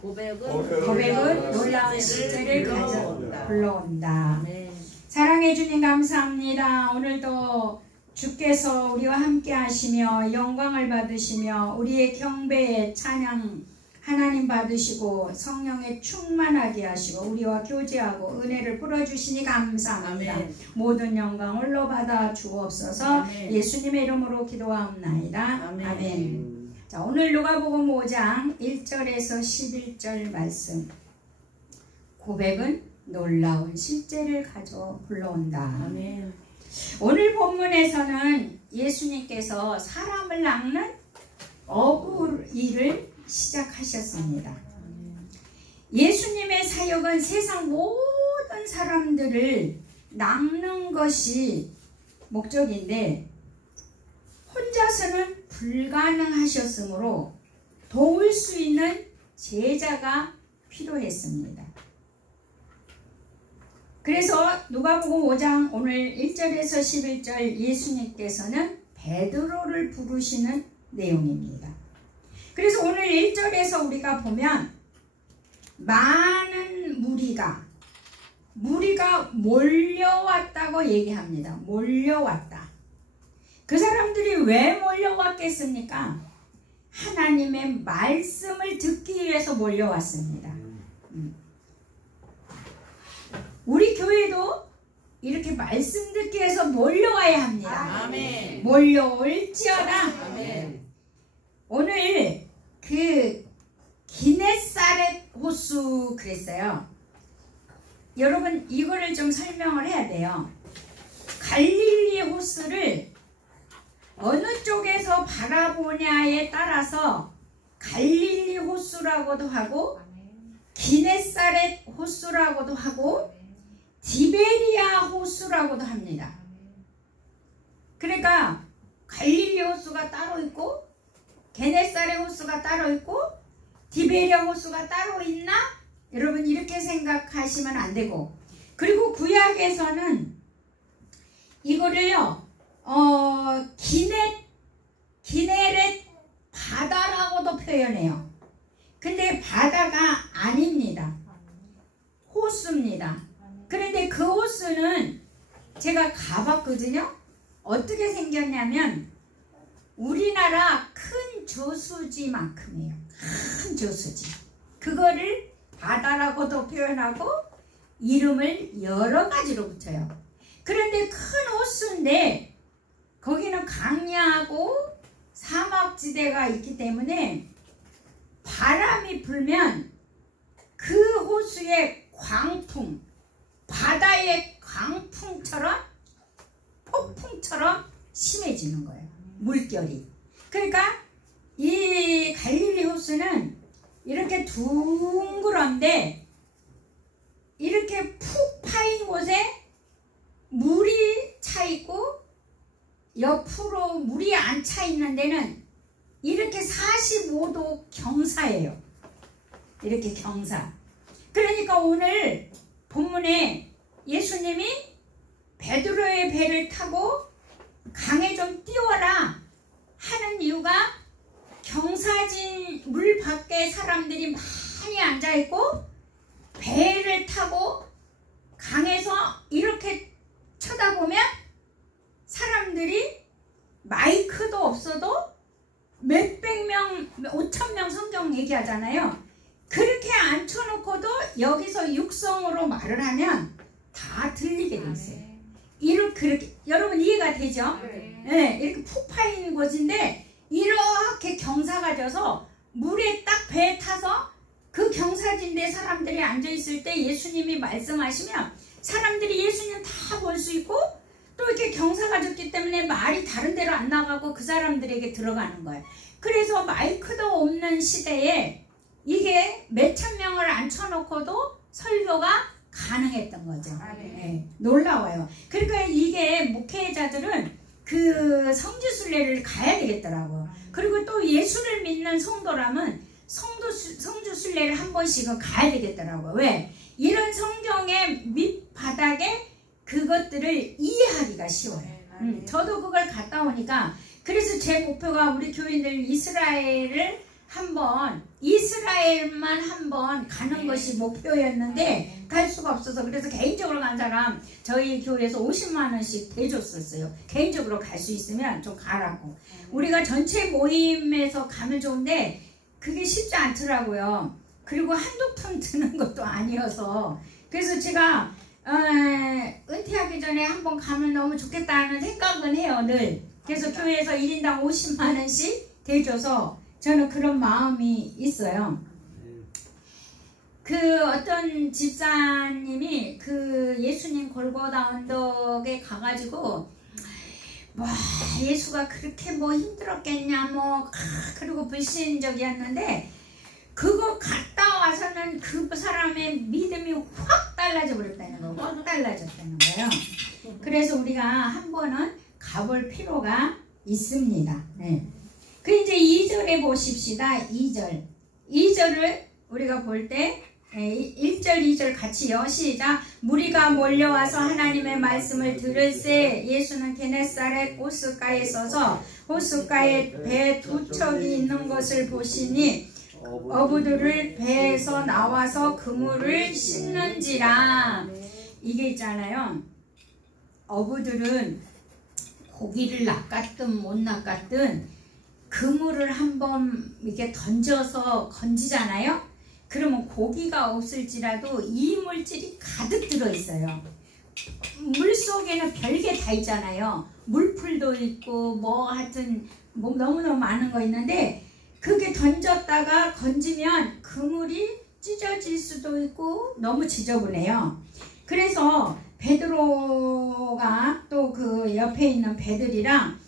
고백은 놀라운 실제를 가져 불러온다. 사랑해 주님 감사합니다. 오늘도 주께서 우리와 함께 하시며 영광을 받으시며 우리의 경배에 찬양 하나님 받으시고 성령에 충만하게 하시고 우리와 교제하고 은혜를 풀어주시니 감사합니다. 아멘. 모든 영광 홀로 받아 주옵소서. 아멘. 예수님의 이름으로 기도하옵나이다. 아멘. 아멘. 자, 오늘 누가복음 5장 1절에서 11절 말씀. 고백은 놀라운 실제를 가져 불러온다. 아멘. 오늘 본문에서는 예수님께서 사람을 낚는 어부일을 시작하셨습니다. 예수님의 사역은 세상 모든 사람들을 낚는 것이 목적인데 혼자서는 불가능하셨으므로 도울 수 있는 제자가 필요했습니다. 그래서 누가복음 5장 오늘 1절에서 11절 예수님께서는 베드로를 부르시는 내용입니다. 그래서 오늘 1절에서 우리가 보면 많은 무리가 몰려왔다고 얘기합니다. 몰려왔다. 그 사람들이 왜 몰려왔겠습니까? 하나님의 말씀을 듣기 위해서 몰려왔습니다. 우리 교회도 이렇게 말씀 듣기 위해서 몰려와야 합니다. 아멘. 몰려올지어다. 아멘. 오늘 그 기네사렛 호수 그랬어요. 여러분 이거를 좀 설명을 해야 돼요. 갈릴리 호수를 어느 쪽에서 바라보냐에 따라서 갈릴리 호수라고도 하고 기네사렛 호수라고도 하고 디베리아 호수라고도 합니다. 그러니까 갈릴리 호수가 따로 있고 게네사렛 호수가 따로 있고 디베리아 호수가 따로 있나? 여러분 이렇게 생각하시면 안 되고, 그리고 구약에서는 이거를요 기네렛 바다라고도 표현해요. 근데 바다가 아닙니다. 호수입니다. 그런데 그 호수는 제가 가봤거든요. 어떻게 생겼냐면 우리나라 큰 저수지만큼이에요. 큰 저수지. 그거를 바다라고도 표현하고 이름을 여러 가지로 붙여요. 그런데 큰 호수인데 거기는 강야하고 사막지대가 있기 때문에 바람이 불면 그 호수의 광풍, 바다의 광풍처럼 폭풍처럼 심해지는 거예요. 물결이. 그러니까 이 갈릴리 호수는 이렇게 둥그런데 이렇게 푹 파인 곳에 물이 차 있고 옆으로 물이 안 차 있는 데는 이렇게 45도 경사예요. 이렇게 경사. 그러니까 오늘 본문에 예수님이 베드로의 배를 타고 강에 좀 띄워라 하는 이유가 경사진 물 밖에 사람들이 많이 앉아있고 배를 타고 강에서 이렇게 쳐다보면 사람들이 마이크도 없어도 몇백 명, 5천 명 성경 얘기하잖아요. 그렇게 앉혀놓고도 여기서 육성으로 말을 하면 다 들리게 돼 있어요. 이렇게 여러분 이해가 되죠? 네, 이렇게 푹 파인 곳인데 이렇게 경사가 져서 물에 딱 배에 타서 그 경사진데 사람들이 앉아있을 때 예수님이 말씀하시면 사람들이 예수님 다 볼 수 있고 또 이렇게 경사가 졌기 때문에 말이 다른 데로 안 나가고 그 사람들에게 들어가는 거예요. 그래서 마이크도 없는 시대에 이게 몇천 명을 앉혀놓고도 설교가 가능했던 거죠. 네, 놀라워요. 그러니까 이게 목회자들은 그 성지순례를 가야 되겠더라고요. 그리고 또 예수를 믿는 성도라면 성지순례를 한 번씩은 가야 되겠더라고요. 왜? 이런 성경의 밑바닥에 그것들을 이해하기가 쉬워요. 저도 그걸 갔다 오니까 그래서 제 목표가 우리 교인들 이스라엘을 한번 이스라엘만 한번 가는 것이 목표였는데 갈 수가 없어서 그래서 개인적으로 간 사람 저희 교회에서 50만 원씩 대줬었어요. 개인적으로 갈 수 있으면 좀 가라고. 우리가 전체 모임에서 가면 좋은데 그게 쉽지 않더라고요. 그리고 한두 푼 드는 것도 아니어서 그래서 제가 은퇴하기 전에 한번 가면 너무 좋겠다는 생각은 해요, 늘. 그래서 교회에서 1인당 50만 원씩 대줘서 저는 그런 마음이 있어요. 그 어떤 집사님이 그 예수님 골고다 언덕에 가가지고 와 예수가 그렇게 뭐 힘들었겠냐 뭐 그리고 불신적이었는데 그거 갔다 와서는 그 사람의 믿음이 확 달라져 버렸다는 거예요. 확 달라졌다는 거예요. 그래서 우리가 한 번은 가볼 필요가 있습니다. 네. 그 이제 2절에 보십시다. 2절을 우리가 볼 때 1절 2절 같이요. 시작. 무리가 몰려와서 하나님의 말씀을 들을새 예수는 게네사렛 호숫가에 서서 호숫가에 배 두 척이 있는 것을 보시니 어부들을 배에서 나와서 그물을 씻는지라. 이게 있잖아요. 어부들은 고기를 낚았든 못 낚았든 그물을 한번 이렇게 던져서 건지잖아요. 그러면 고기가 없을지라도 이물질이 가득 들어있어요. 물속에는 별게 다 있잖아요. 물풀도 있고 뭐 하여튼 뭐 너무너무 많은 거 있는데 그게 던졌다가 건지면 그물이 찢어질 수도 있고 너무 지저분해요. 그래서 베드로가 또 그 옆에 있는 배들이랑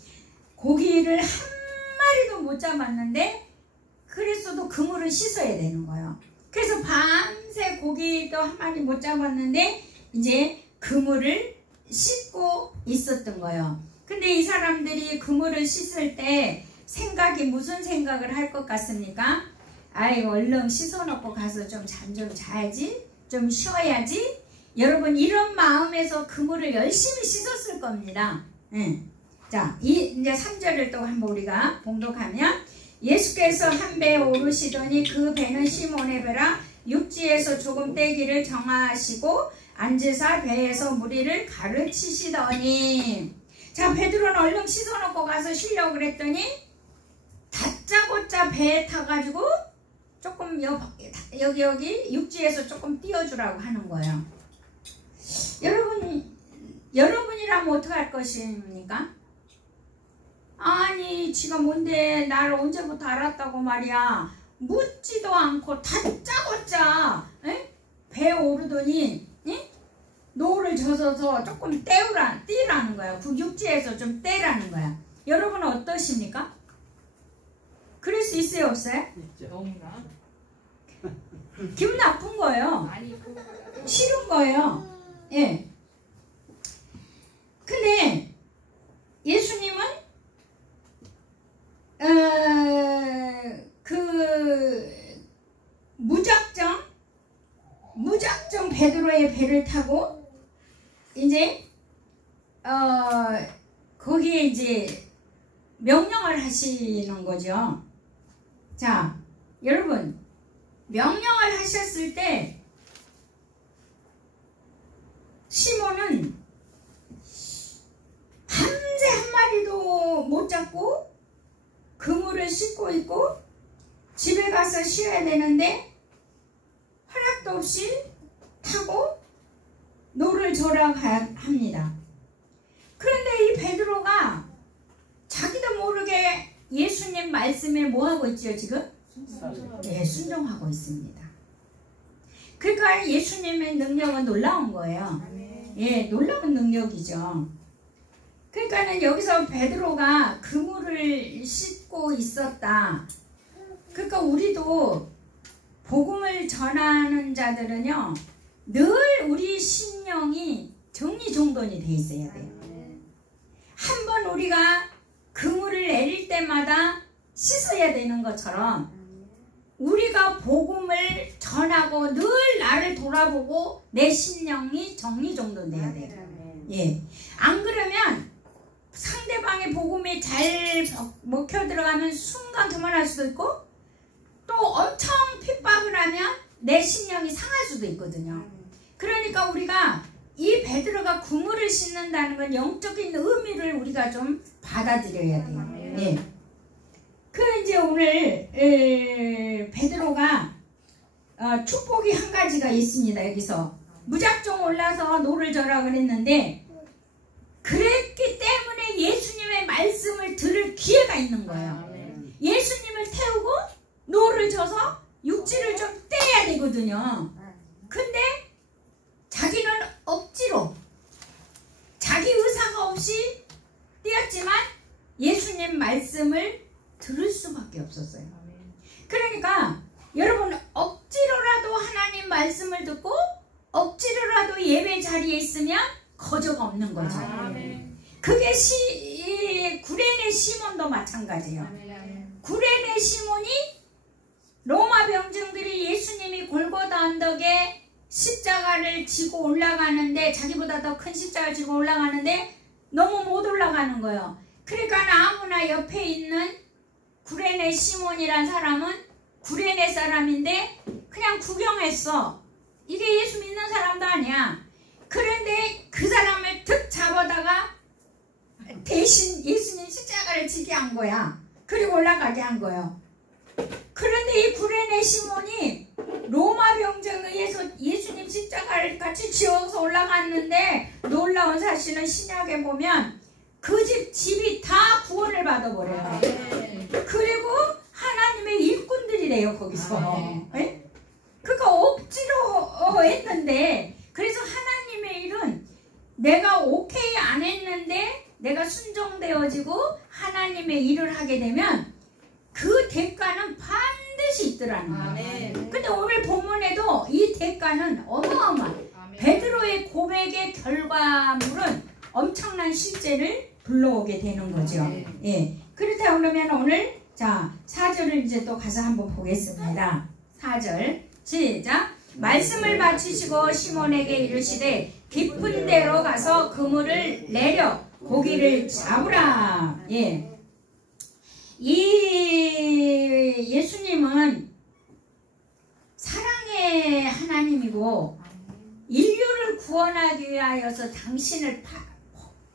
고기를 한 마리도 못 잡았는데 그랬어도 그물을 씻어야 되는 거예요. 그래서 밤새 고기도 한 마리 못 잡았는데 이제 그물을 씻고 있었던 거예요. 근데 이 사람들이 그물을 씻을 때 생각이 무슨 생각을 할 것 같습니까? 아이 얼른 씻어놓고 가서 좀 잠 좀 자야지, 좀 쉬어야지. 여러분 이런 마음에서 그물을 열심히 씻었을 겁니다. 자, 이제 3절을 또 한번 우리가 봉독하면 예수께서 한 배에 오르시더니 그 배는 시몬의 배라 육지에서 조금 떼기를 정하시고 앉으사 배에서 무리를 가르치시더니. 자, 베드로는 얼른 씻어놓고 가서 쉬려고 그랬더니 다짜고짜 배에 타가지고 조금 여기 육지에서 조금 띄워주라고 하는 거예요. 여러분이라면 어떡할 것입니까? 아니 지가 뭔데 나를 언제부터 알았다고 말이야. 묻지도 않고 다짜고짜 배에 오르더니 노를 젖어서 조금 떼라는 거야. 그 육지에서 좀 떼라는 거야. 여러분은 어떠십니까? 그럴 수 있어요 없어요? 너무나 기분 나쁜 거예요. 싫은 거예요. 예. 근데 예수님은 무작정 베드로의 배를 타고 이제 거기에 이제 명령을 하시는 거죠. 자, 여러분 명령을 하셨을 때 시몬은 밤새 한 마리도 못 잡고 그물을 씻고 있고 집에 가서 쉬어야 되는데 허락도 없이 타고 노를 저라고 합니다. 그런데 이 베드로가 자기도 모르게 예수님 말씀에 뭐하고 있죠 지금? 네, 순종하고 있습니다. 그러니까 예수님의 능력은 놀라운 거예요. 예, 놀라운 능력이죠. 그러니까는 여기서 베드로가 그물을 씻고 있었다. 그러니까 우리도 복음을 전하는 자들은요 늘 우리 심령이 정리정돈이 돼 있어야 돼요. 한번 우리가 그물을 내릴 때마다 씻어야 되는 것처럼 우리가 복음을 전하고 늘 나를 돌아보고 내 심령이 정리정돈돼야 돼요. 예. 안 그러면 상대방의 복음이 잘 먹혀 들어가면 순간 그만할 수도 있고 또 엄청 핍박을 하면 내 심령이 상할 수도 있거든요. 그러니까 우리가 이 베드로가 그물을 씻는다는 건 영적인 의미를 우리가 좀 받아들여야 돼요. 예. 그 이제 오늘 베드로가 축복이 한 가지가 있습니다. 여기서 무작정 올라서 노를 져라 그랬는데 그랬기 때문에 예수님의 말씀을 들을 기회가 있는 거예요. 예수님을 태우고 노를 져서 육지를 좀 떼야 되거든요. 근데 자기는 억지로 자기 의사가 없이 뛰었지만 예수님 말씀을 들을 수밖에 없었어요. 그러니까 여러분 억지로라도 하나님 말씀을 듣고 억지로라도 예배 자리에 있으면 거저가 없는 거죠. 그게 구레네 시몬도 마찬가지예요. 구레네 시몬이 로마 병정들이 예수님이 골고다 언덕에 십자가를 지고 올라가는데 자기보다 더 큰 십자가를 지고 올라가는데 너무 못 올라가는 거예요. 그러니까 아무나 옆에 있는 구레네 시몬이란 사람은 구레네 사람인데 그냥 구경했어. 이게 예수 믿는 사람도 아니야. 그런데 그 사람을 득 잡아다가 대신 예수님 십자가를 지게 한 거야. 그리고 올라가게 한 거예요. 그런데 이 구레네 시몬이 로마 병정에 의해서 예수님 십자가를 같이 지어서 올라갔는데 놀라운 사실은 신약에 보면 그 집이 다 구원을 받아버려요. 그리고 하나님의 일꾼들이래요 거기서. 네? 그러니까 억지로 했는데 그래서 하나님의 일은 내가 오케이 안 했는데 내가 순종되어지고 하나님의 일을 하게 되면 그 대가는 반드시 있더라는 거예요. 근데 오늘 본문에도 이 대가는 어마어마한 베드로의 고백의 결과물은 엄청난 실제를 불러오게 되는 거죠. 예. 그렇다 그러면 오늘 자 4절을 이제 또 가서 한번 보겠습니다. 4절 시작. 말씀을 마치시고 시몬에게 이르시되 깊은 데로 가서 그물을 내려 고기를 잡으라. 예. 이 예수님은 사랑의 하나님이고 인류를 구원하기 위하여서 당신을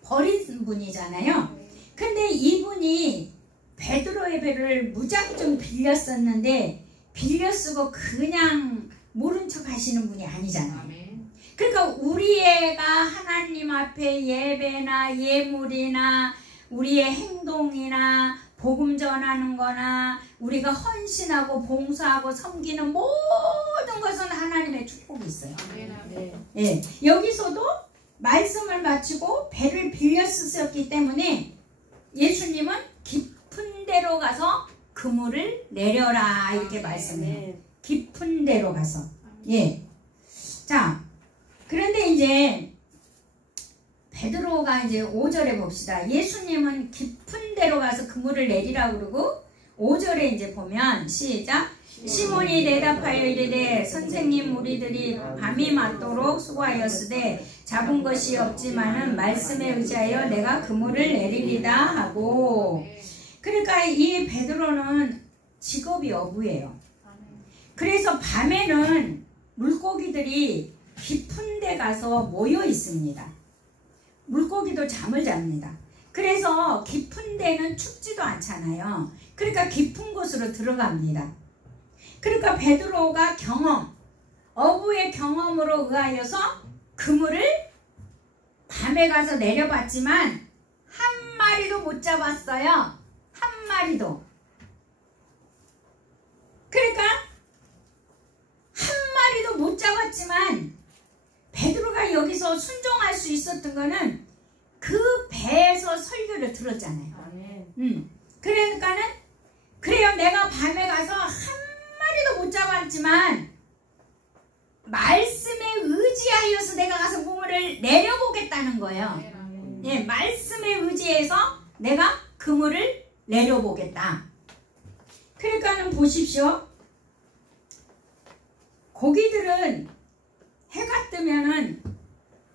버린 분이잖아요. 근데 이분이 베드로의 배를 무작정 빌렸었는데 빌려 쓰고 그냥 모른 척 하시는 분이 아니잖아요. 그러니까 우리 애가 하나님 앞에 예배나 예물이나 우리의 행동이나 복음 전하는 거나 우리가 헌신하고 봉사하고 섬기는 모든 것은 하나님의 축복이 있어요. 예, 여기서도 말씀을 마치고 배를 빌려 쓰셨기 때문에 예수님은 깊은 데로 가서 그물을 내려라 이렇게 말씀해요. 깊은 데로 가서. 예. 자, 그런데 이제 베드로가 이제 5절에 봅시다. 예수님은 깊은 데로 가서 그물을 내리라 그러고 5절에 이제 보면 시작. 시몬이 대답하여 이르되 선생님 우리들이 밤이 맞도록 수고하였으되 잡은 것이 없지만은 말씀에 의지하여 내가 그물을 내리리다 하고. 그러니까 이 베드로는 직업이 어부예요. 그래서 밤에는 물고기들이 깊은 데 가서 모여 있습니다. 물고기도 잠을 잡니다. 그래서 깊은 데는 춥지도 않잖아요. 그러니까 깊은 곳으로 들어갑니다. 그러니까 베드로가 어부의 경험으로 의하여서 그물을 밤에 가서 내려봤지만 한 마리도 못 잡았어요. 한 마리도. 그러니까 한 마리도 못 잡았지만 베드로가 여기서 순종할 수 있었던 거는 그 배에서 설교를 들었잖아요. 그러니까는 그래요. 내가 밤에 가서 한 마리도 못 잡았지만 말씀에 의지하여서 내가 가서 그물을 내려보겠다는 거예요. 예, 말씀에 의지해서 내가 그물을 내려보겠다. 그러니까는 보십시오. 고기들은 해가 뜨면은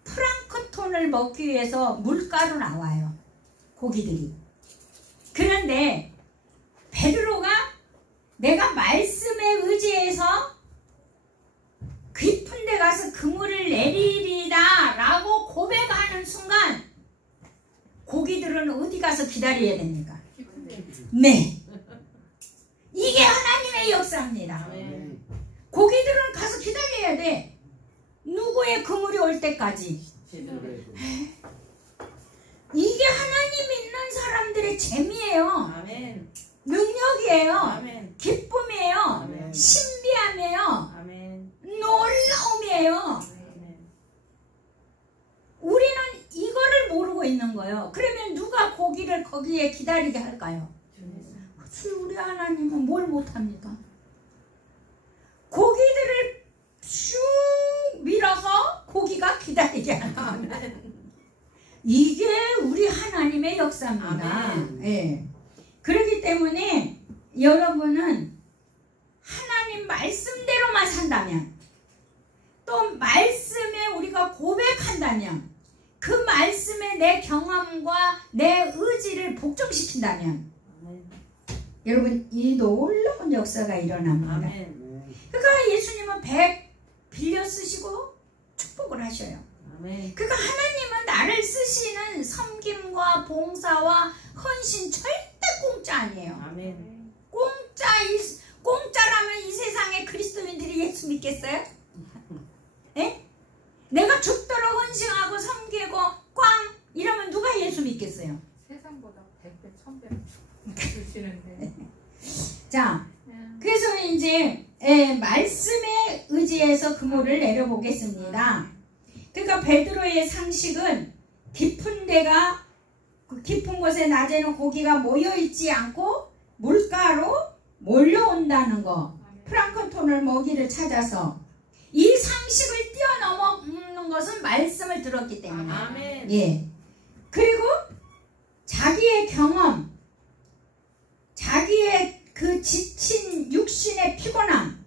플랑크톤을 먹기 위해서 물가로 나와요. 고기들이. 그런데 베드로가 내가 말씀에 의지해서 깊은 데 가서 그물을 내리리다 라고 고백하는 순간 고기들은 어디 가서 기다려야 됩니까? 네, 이게 하나님의 역사입니다. 고기들은 가서 기다려야 돼. 누구의 그물이 올 때까지. 이게 하나님 믿는 사람들의 재미예요. 능력이에요. 기쁨이에요. 신비함이에요. 놀라움이에요. 우리는 이거를 모르고 있는 거예요. 그러면 누가 고기를 거기에 기다리게 할까요? 우리 하나님은 뭘 못합니까? 고기들을 쭉 밀어서 고기가 기다리게 한다. 이게 우리 하나님의 역사입니다. 예. 그렇기 때문에 여러분은 하나님 말씀대로만 산다면, 또 말씀에 우리가 고백한다면, 그 말씀에 내 경험과 내 의지를 복종시킨다면 여러분 이 놀라운 역사가 일어납니다. 그러니까 예수님은 백 빌려 쓰시고 축복을 하셔요. 그러니까 하나님은 나를 쓰시는 섬김과 봉사와 헌신 절대 공짜 아니에요. 공짜라면 이 세상에 그리스도인들이 예수 믿겠어요? 에? 내가 죽도록 헌신하고 섬기고 꽝 이러면 누가 예수 믿겠어요? 세상보다 100배, 1000배 주시는데. 자, 그래서 이제 말씀에 의지해서 그물을 내려보겠습니다. 그러니까 베드로의 상식은 깊은 데가, 깊은 곳에 낮에는 고기가 모여있지 않고 물가로 몰려온다는 거, 플랑크톤을 먹이를 찾아서, 이 상식을 뛰어넘는 것은 말씀을 들었기 때문에. 예. 그리고 자기의 경험, 자기의 그 지친 육신의 피곤함,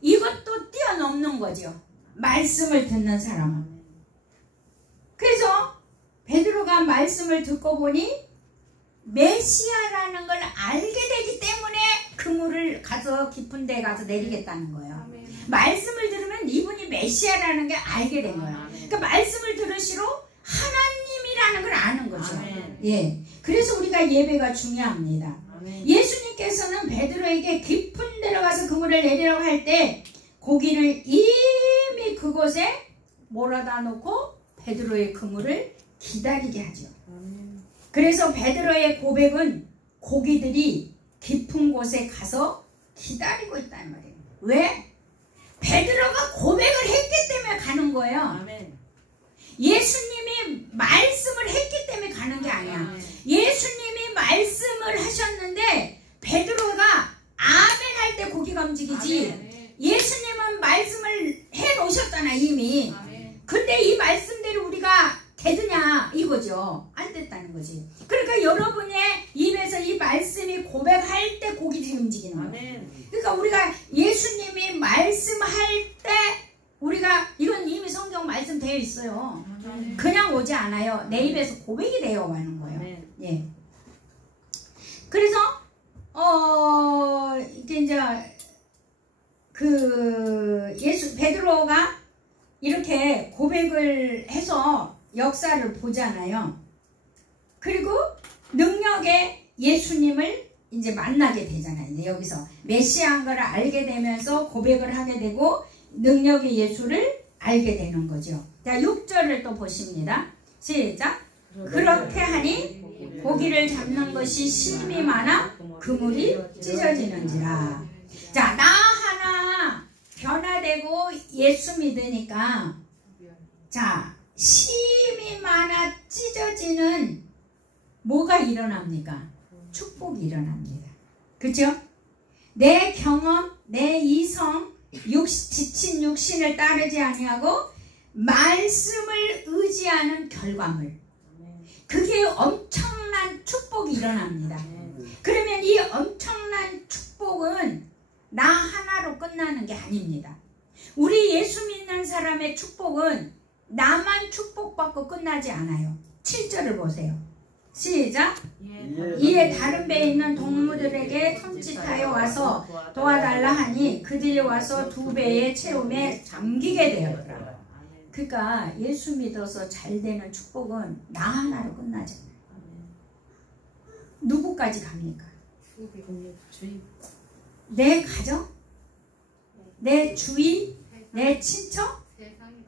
이것도 뛰어넘는 거죠. 말씀을 듣는 사람은. 그래서 베드로가 말씀을 듣고 보니 메시아라는 걸 알게 되기 때문에 그물을 가서 깊은 데 가서 내리겠다는 거예요. 말씀을 들으면 이분이 메시아라는 게 알게 된 거예요. 그러니까 말씀을 들으시로 하나님이라는 걸 아는 거죠. 예. 그래서 우리가 예배가 중요합니다. 예수님께서는 베드로에게 깊은 데로 가서 그물을 내리라고 할 때 고기를 이미 그곳에 몰아다 놓고 베드로의 그물을 기다리게 하죠. 그래서 베드로의 고백은 고기들이 깊은 곳에 가서 기다리고 있다는 말이에요. 왜? 베드로가 고백을 했기 때문에 가는 거예요. 예수님이 말씀을 했기 때문에 가는 게 아니야. 예수님이 말씀을 하셨는데 베드로가 아멘 할 때 고기가 움직이지. 예수님은 말씀을 해 놓으셨잖아 이미. 근데 이 말씀대로 우리가 되느냐 이거죠. 안 됐다는 거지. 그러니까 여러분의 입에서 이 말씀이 고백할 때 고기들이 움직이는 거예요. 그러니까 우리가 예수님이 말씀할 때 우리가, 이건 이미 성경 말씀 되어 있어요. 그냥 오지 않아요. 내 입에서 고백이 되어 가는 거예요. 예. 그래서 이게 이제 베드로가 이렇게 고백을 해서 역사를 보잖아요. 그리고 능력의 예수님을 이제 만나게 되잖아요. 여기서 메시아인 걸 알게 되면서 고백을 하게 되고 능력의 예수를 알게 되는 거죠. 자, 6절을 또 보십니다. 시작. 그렇게 하니 고기를 잡는 것이 심이 많아 그물이 찢어지는지라. 자, 나 하나 변화되고 예수 믿으니까, 자, 심이 많아 찢어지는 뭐가 일어납니까? 축복이 일어납니다. 그죠? 내 경험, 내 이성, 지친 육신을 따르지 아니하고 말씀을 의지하는 결과물, 그게 엄청난 축복이 일어납니다. 그러면 이 엄청난 축복은 나 하나로 끝나는 게 아닙니다. 우리 예수 믿는 사람의 축복은 나만 축복받고 끝나지 않아요. 7절을 보세요. 시작. 이에 다른 배에 있는 동무들에게 손짓하여 와서 도와달라 하니 그들이 와서 두 배의 채움에 잠기게 되었더라. 그러니까 예수 믿어서 잘 되는 축복은 나 하나로 끝나잖아요. 누구까지 갑니까? 내 가정, 내 주인, 내 친척,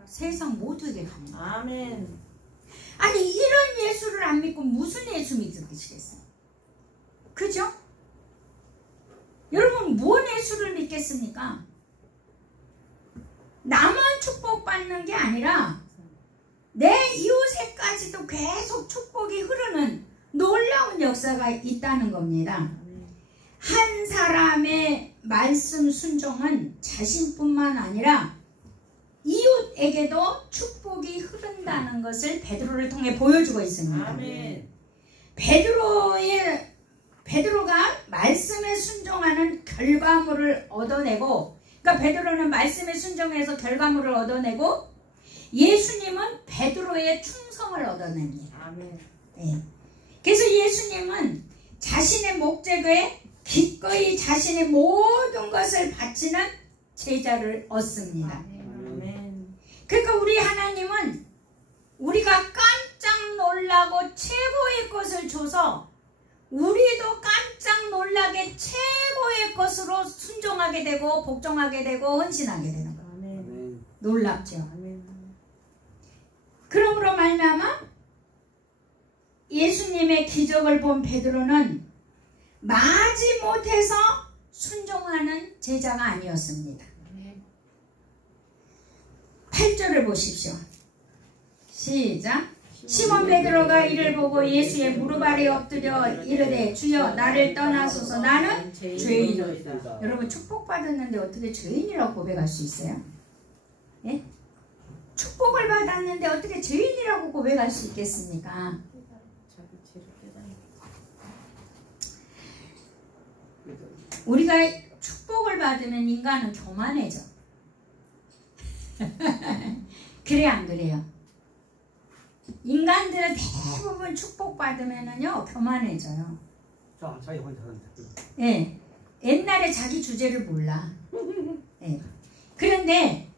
세상 모두에게 갑니다. 아멘. 아니 이런 예수를 안 믿고 무슨 예수 믿으시겠어요? 그죠? 여러분 뭔 예수를 믿겠습니까? 나만 축복받는 게 아니라 내 이웃에까지도 계속 축복이 흐르는 놀라운 역사가 있다는 겁니다. 한 사람의 말씀 순종은 자신뿐만 아니라 이웃에게도 축복이 흐른다는 것을 베드로를 통해 보여주고 있습니다. 아멘. 베드로가 말씀에 순종하는 결과물을 얻어내고, 그러니까 베드로는 말씀에 순종해서 결과물을 얻어내고, 예수님은 베드로의 충성을 얻어냅니다. 아멘. 네. 그래서 예수님은 자신의 목적에 기꺼이 자신의 모든 것을 바치는 제자를 얻습니다. 그러니까 우리 하나님은 우리가 깜짝 놀라고 최고의 것을 줘서 우리도 깜짝 놀라게 최고의 것으로 순종하게 되고 복종하게 되고 헌신하게 되는 거예요. 아멘. 놀랍죠. 아멘. 그러므로 말미암아 예수님의 기적을 본 베드로는 마지못해서 순종하는 제자가 아니었습니다. 8절을 보십시오. 시작. 시몬 베드로가 이를 보고 예수의 무릎 아래 엎드려 이르되 주여 나를 떠나소서 나는 죄인이다. 여러분 축복받았는데 어떻게 죄인이라고 고백할 수 있어요? 예? 축복을 받았는데 어떻게 죄인이라고 고백할 수 있겠습니까? 우리가 축복을 받으면 인간은 교만해져. 그래 안 그래요? 인간들은 대부분 축복받으면은요 교만해져요. 자기 혼자 하는데. 예, 옛날에 자기 주제를 몰라. 예. 그런데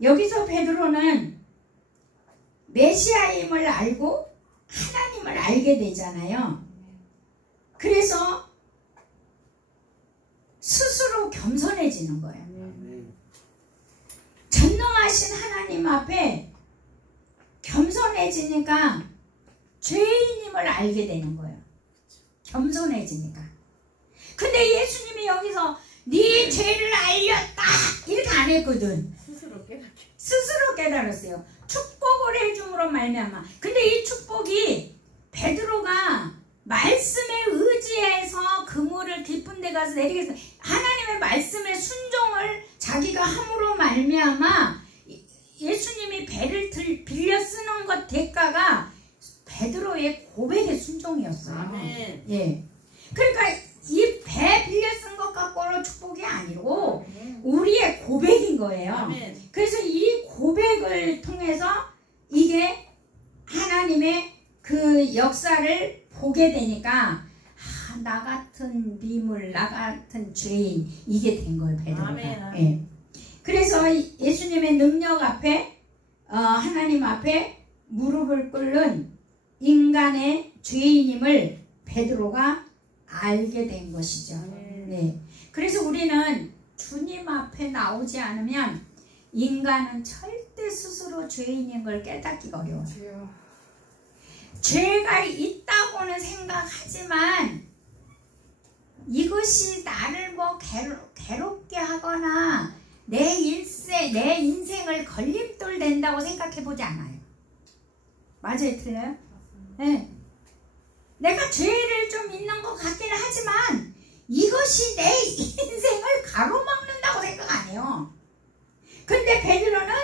여기서 베드로는 메시아임을 알고 하나님을 알게 되잖아요. 그래서 스스로 겸손해지는 거예요. 전능하신 하나님 앞에 겸손해지니까 죄인임을 알게 되는 거예요. 겸손해지니까. 근데 예수님이 여기서 네 죄를 알렸다 이렇게 안 했거든. 스스로 깨달았어요. 축복을 해줌으로 말미암아. 근데 이 축복이 베드로가 말씀에 의지해서 그물을 깊은 데 가서 내리겠어요. 하나님의 말씀에 순종을 자기가 함으로 말미암아 예수님이 배를 빌려 쓰는 것 대가가 베드로의 고백의 순종이었어요. 아멘. 예. 그러니까 이 배 빌려 쓴 것 갖고는 축복이 아니고 우리의 고백인 거예요. 아멘. 그래서 이 고백을 통해서 이게 하나님의 그 역사를 보게 되니까 나 같은 비물, 나 같은 죄인 이게 된 거예요. 베드로가. 아멘. 예. 그래서 예수님의 능력 앞에 하나님 앞에 무릎을 꿇는 인간의 죄인임을 베드로가 알게 된 것이죠. 네. 그래서 우리는 주님 앞에 나오지 않으면 인간은 절대 스스로 죄인인 걸 깨닫기가 어려워요. 죄가 있다고는 생각하지만 이것이 나를 뭐 괴롭게 하거나 내 인생을 걸림돌 된다고 생각해보지 않아요. 맞아요? 틀려요? 네. 내가 죄를 좀 있는 것 같기는 하지만 이것이 내 인생을 가로막는다고 생각 안 해요. 근데 베드로는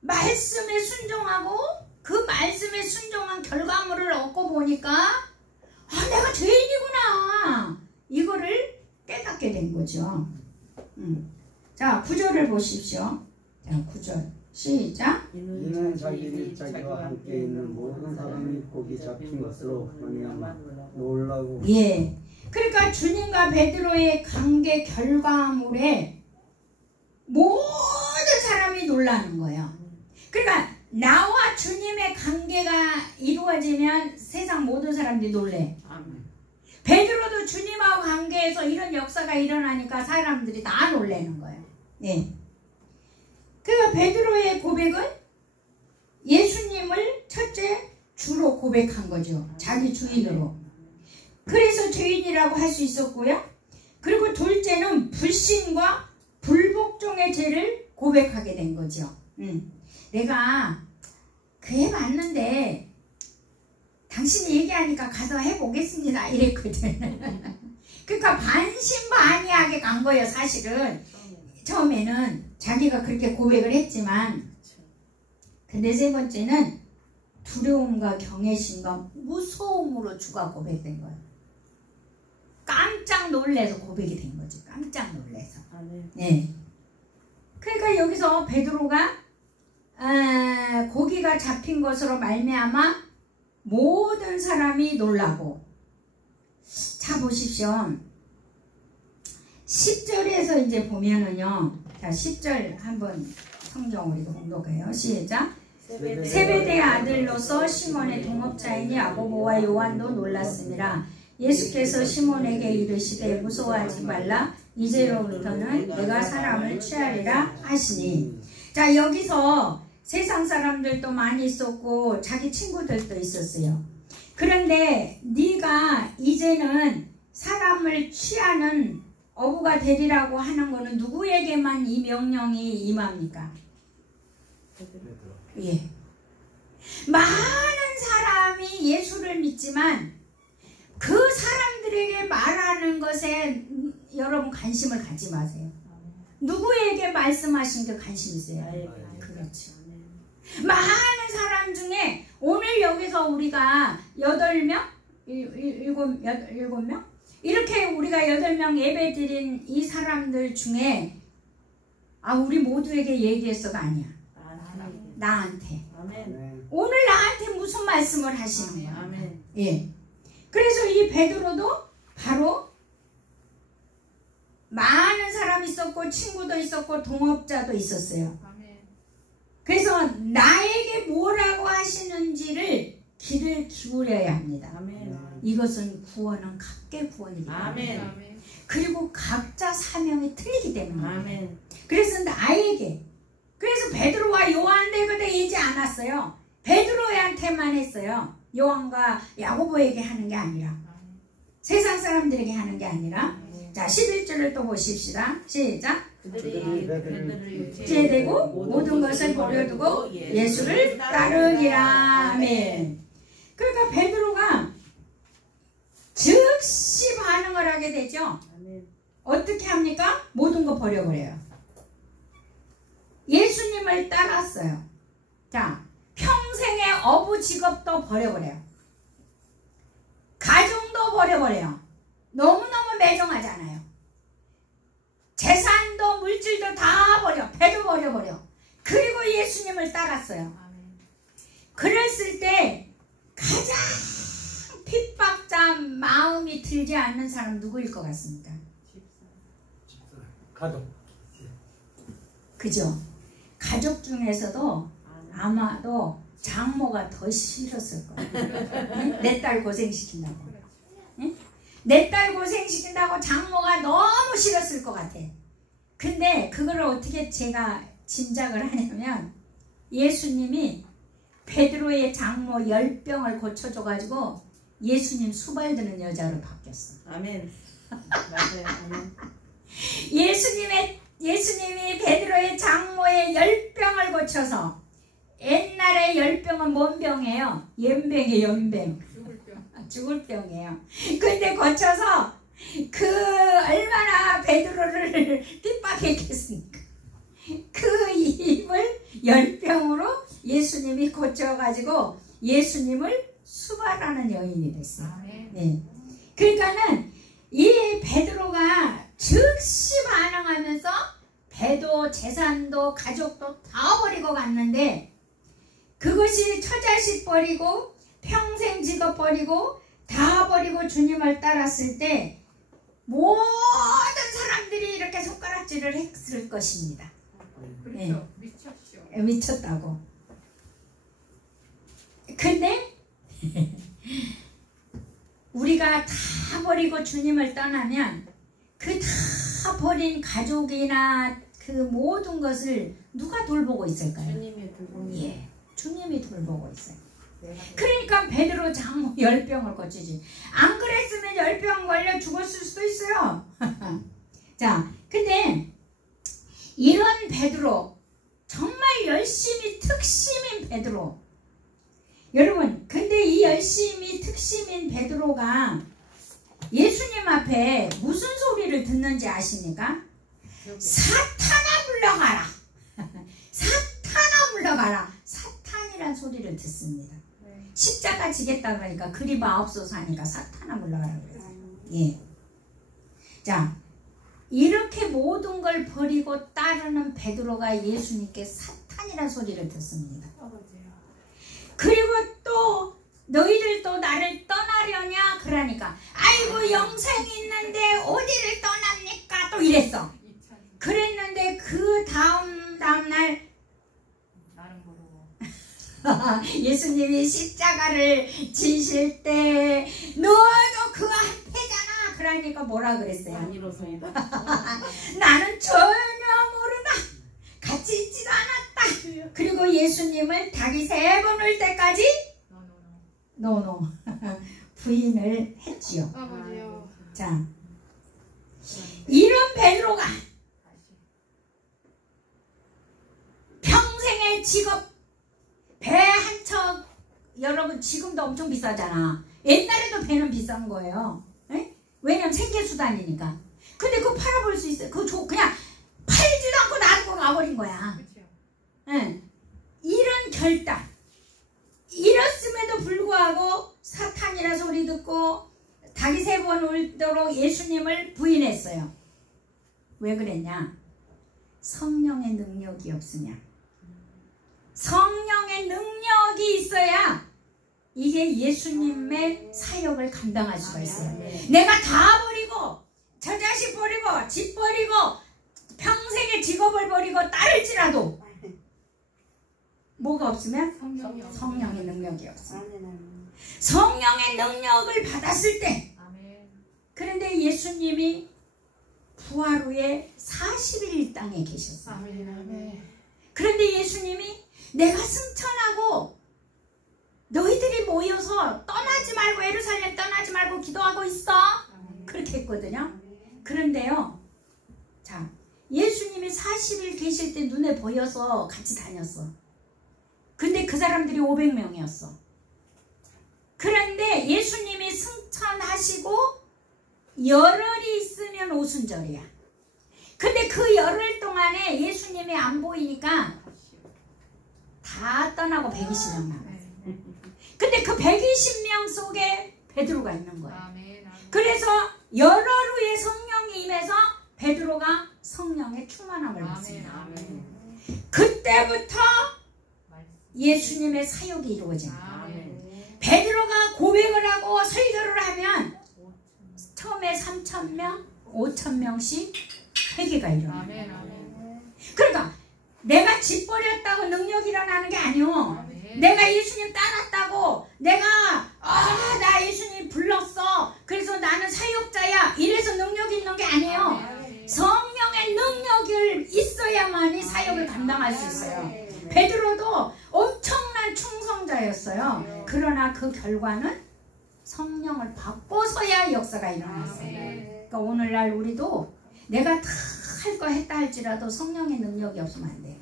말씀에 순종하고 그 말씀에 순종한 결과물을 얻고 보니까 내가 죄인이구나 이거를 깨닫게 된 거죠. 자 9절을 보십시오. 자 9절 시작. 이는 자기들이 자기와 함께 있는 모든 사람이 고기 잡힌 것으로 말미암아 놀라고. 예. 그러니까 주님과 베드로의 관계 결과물에 모든 사람이 놀라는 거예요. 그러니까 나와 주님의 관계가 이루어지면 세상 모든 사람들이 놀래. 베드로도 주님하고 관계에서 이런 역사가 일어나니까 사람들이 다 놀래는 거예요. 네. 그러니까 베드로의 고백은 예수님을 첫째 주로 고백한 거죠. 자기 주인으로. 그래서 죄인이라고 할 수 있었고요. 그리고 둘째는 불신과 불복종의 죄를 고백하게 된 거죠. 내가 그애 맞는데 당신이 얘기하니까 가서 해보겠습니다 이랬거든. 그러니까 반신반의하게 간 거예요. 사실은 처음에는 자기가 그렇게 고백을 했지만, 근데 세 번째는 두려움과 경외심과 무서움으로 주가 고백된 거예요. 깜짝 놀래서 고백이 된 거지. 깜짝 놀래서. 네. 그러니까 여기서 베드로가 고기가 잡힌 것으로 말미암아 모든 사람이 놀라고. 자 보십시오. 10절에서 이제 보면은요. 자 10절 한번 성경 우리가 공독해요. 시작. 세베대의 아들로서 시몬의 동업자이니 야고보와 요한도 놀랐습니다. 예수께서 시몬에게 이르시되 무서워하지 말라. 이제로부터는 내가 사람을 취하리라 하시니. 자 여기서 세상 사람들도 많이 있었고 자기 친구들도 있었어요. 그런데 네가 이제는 사람을 취하는 어부가 되리라고 하는 것은 누구에게만 이 명령이 임합니까? 예. 많은 사람이 예수를 믿지만 그 사람들에게 말하는 것에 여러분 관심을 갖지 마세요. 누구에게 말씀하신 게 관심 있어요? 그렇죠. 많은 사람 중에 오늘 여기서 우리가 8명? 7명? 이렇게 우리가 8명 예배 드린 이 사람들 중에 우리 모두에게 얘기했어가 아니야. 나한테. 오늘 나한테 무슨 말씀을 하시는 거야? 예. 그래서 이 베드로도 바로 많은 사람이 있었고 친구도 있었고 동업자도 있었어요. 그래서 나에게 뭐라고 하시는지를 귀를 기울여야 합니다. 이것은 구원은 각계 구원이기 때문에. 그리고 각자 사명이 틀리기 때문에. 그래서 나에게. 그래서 베드로와 요한에게 되지 않았어요. 베드로한테만 했어요. 요한과 야고보에게 하는 게 아니라. 세상 사람들에게 하는 게 아니라. 자 11절을 또 보십시다. 시작. 그들이 베드로를 제되고 모든 것을 버려두고 예수를 따르니라. 아멘. 그러니까 베드로가 즉시 반응을 하게 되죠. 어떻게 합니까? 모든 거 버려버려요. 예수님을 따랐어요. 자, 평생의 어부 직업도 버려버려요. 가정도 버려버려요. 너무너무 매정하잖아요. 재산도 물질도 다 버려. 배도 버려버려. 그리고 예수님을 따랐어요. 그랬을 때 가장 핍박자 마음이 들지 않는 사람 누구일 것 같습니까? 가족. 그죠? 가족 중에서도 아마도 장모가 더 싫었을 거예요. 내 딸 고생시킨다고. 내 딸 고생시킨다고 장모가 너무 싫었을 것 같아. 근데 그걸 어떻게 제가 짐작을 하냐면 예수님이 베드로의 장모 10병을 고쳐줘가지고 예수님 수발드는 여자로 바뀌었어. 아멘. 맞아요. 아멘. 예수님이 베드로의 장모의 10병을 고쳐서, 옛날에 10병은 뭔 병이에요? 연병이에요. 연병. 죽을 병이에요. 근데 고쳐서 얼마나 베드로를 핍박했겠습니까? 그 입을 10병으로 예수님이 고쳐가지고 예수님을 수발하는 여인이 됐어요. 네. 그러니까는 이 베드로가 즉시 반응하면서 배도 재산도 가족도 다 버리고 갔는데 그것이 처자식 버리고 평생 직업 버리고 다 버리고 주님을 따랐을 때 모든 사람들이 이렇게 손가락질을 했을 것입니다. 그렇죠. 미쳤죠. 미쳤다고. 근데 우리가 다 버리고 주님을 떠나면 그 다 버린 가족이나 그 모든 것을 누가 돌보고 있을까요? 주님이 돌보는. 예, 주님이 돌보고 있어요. 내가 그러니까 베드로 장모 10병을 고치지. 안 그랬으면 10병 걸려 죽었을 수도 있어요. 자, 근데 이런 베드로, 정말 열심히 특심인 베드로, 여러분, 근데 이 열심히 특심인 베드로가 예수님 앞에 무슨 소리를 듣는지 아십니까? 사탄아 물러가라. 사탄아 물러가라. 사탄이란 소리를 듣습니다. 십자가 지겠다 그러니까 그리 마옵소서 하니까 사탄아 물러가라 그래요. 예. 자, 이렇게 모든 걸 버리고 따르는 베드로가 예수님께 사탄이란 소리를 듣습니다. 그리고 또 너희들 또 나를 떠나려냐 그러니까 아이고 영생이 있는데 어디를 떠납니까 또 이랬어. 그랬는데 그 다음날 나름 모르고 예수님이 십자가를 지실 때 너도 그 앞에잖아 그러니까 뭐라 그랬어요? 아니로소이다. 나는 전혀 모르다. 같이 있지도 않았다. 그리고 예수님을 닭이 3번 올 때까지 노노 부인을 했지요. 아버지요. 자, 이런 베드로가 평생의 직업 배 한 척, 여러분 지금도 엄청 비싸잖아. 옛날에도 배는 비싼 거예요. 에? 왜냐면 생계수단이니까. 근데 그거 팔아볼 수 있어요. 그거 그냥 팔지도 않고 놔두고 가버린 거야. 에? 이런 결단. 이렇음에도 불구하고 사탄이라 소리 듣고 닭이 3번 울도록 예수님을 부인했어요. 왜 그랬냐? 성령의 능력이 없으냐? 성령의 능력이 있어야 이게 예수님의 사역을 감당할 수가 있어요. 내가 다 버리고 저 자식 버리고 집 버리고 평생의 직업을 버리고 따를지라도 뭐가 없으면? 성령의 능력이 없어요. 성령의 능력을 받았을 때 그런데 예수님이 부활 후에 40일 땅에 계셨어요. 그런데 예수님이 내가 승천하고 너희들이 모여서 떠나지 말고 예루살렘 떠나지 말고 기도하고 있어. 그렇게 했거든요. 그런데요. 자, 예수님이 40일 계실 때 눈에 보여서 같이 다녔어. 근데 그 사람들이 500명이었어. 그런데 예수님이 승천하시고 열흘이 있으면 오순절이야. 근데 그 열흘 동안에 예수님이 안 보이니까 다 떠나고 120명 남았어. 근데 그 120명 속에 베드로가 있는 거야. 그래서 열흘 후에 성령이 임해서 베드로가 성령의 충만함을 받습니다. 그때부터 예수님의 사역이 이루어집니다. 베드로가 고백을 하고 설교를 하면 처음에 3,000명, 5,000명씩 회개가 일어나요. 그러니까 내가 집 버렸다고 능력이 일어나는 게 아니오. 내가 예수님 따랐다고 내가 나 예수님 불렀어 그래서 나는 사역자야 이래서 능력이 있는 게 아니에요. 성령의 능력이 있어야만이 사역을 감당할 수 있어요. 베드로도 엄청난 충성자였어요. 그러나 그 결과는 성령을 받고서야 역사가 일어났어요. 그러니까 오늘날 우리도 내가 다 할 거 했다 할지라도 성령의 능력이 없으면 안 돼요.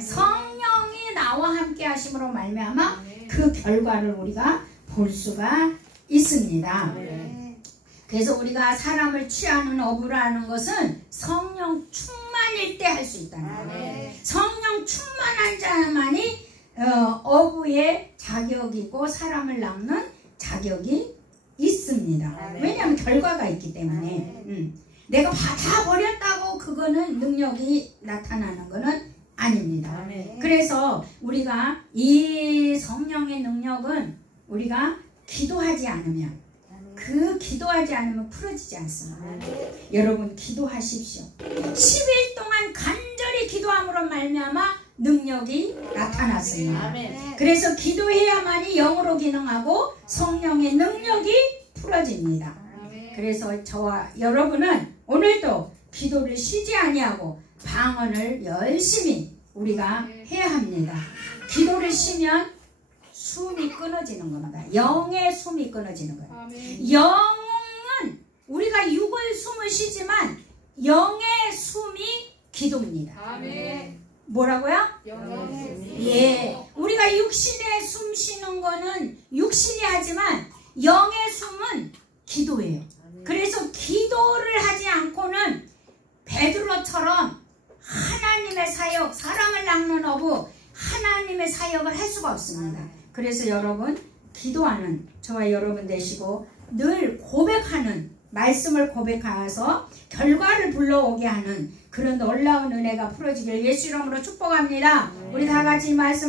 성령이 나와 함께 하심으로 말미암아 그 결과를 우리가 볼 수가 있습니다. 그래서 우리가 사람을 취하는 어부라는 것은 성령 충만일 때 할 수 있다는 거예요. 성령 충만한 자만이 어부의 자격이고 사람을 낚는 자격이 있습니다. 왜냐하면 결과가 있기 때문에. 내가 다 버렸다고 그거는 능력이 나타나는 거는 아닙니다. 아멘. 그래서 우리가 이 성령의 능력은 우리가 기도하지 않으면 기도하지 않으면 풀어지지 않습니다. 여러분 기도하십시오. 10일 동안 간절히 기도함으로 말미암아 능력이 나타났습니다. 아멘. 그래서 기도해야만이 영으로 기능하고 성령의 능력이 풀어집니다. 그래서 저와 여러분은 오늘도 기도를 쉬지 아니하고 방언을 열심히 우리가 해야 합니다. 기도를 쉬면 숨이 끊어지는 겁니다. 영의 숨이 끊어지는 거예요. 영은 우리가 육의 숨을 쉬지만 영의 숨이 기도입니다. 뭐라고요? 예, 우리가 육신의 숨 쉬는 거는 육신이 하지만 영의 숨은 기도예요. 그래서 기도를 하지 않고는 베드로처럼 하나님의 사역, 사람을 낚는 어부 하나님의 사역을 할 수가 없습니다. 그래서 여러분 기도하는 저와 여러분 되시고 늘 고백하는 말씀을 고백하여서 결과를 불러오게 하는 그런 놀라운 은혜가 풀어지길 예수 이름으로 축복합니다. 우리 다 같이 말씀